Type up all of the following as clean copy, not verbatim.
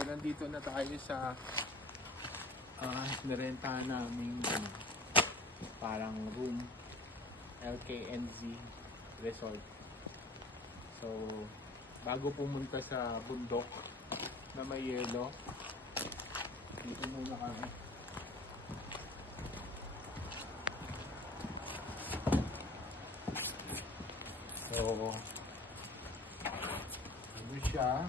So nandito na tayo sa nirentahan naming parang room, LKNZ Resort. So bago pumunta sa bundok na may yelo, dito muna kami. So ano siya,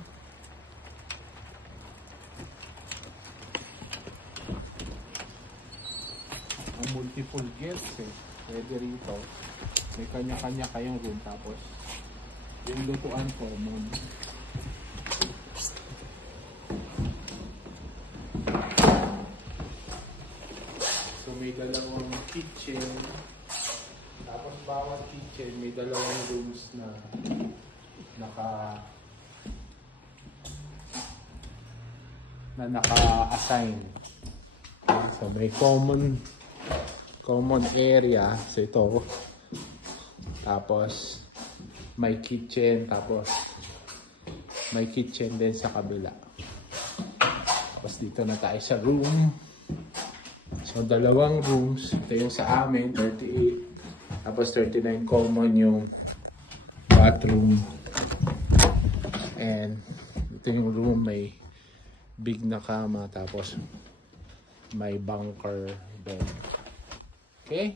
multiple guests pwede rito, may kanya-kanya kayong room, tapos yung lutuan common. So may dalawang kitchen, tapos bawat kitchen may dalawang rooms na naka-assign. So may common area sa ito, tapos may kitchen, tapos may kitchen din sa kabila. Tapos dito na tayo sa room. So dalawang rooms, ito yung sa amin 38, tapos 39 common yung bathroom, and ito yung room, may big na kama, tapos may bunker bed. Okay?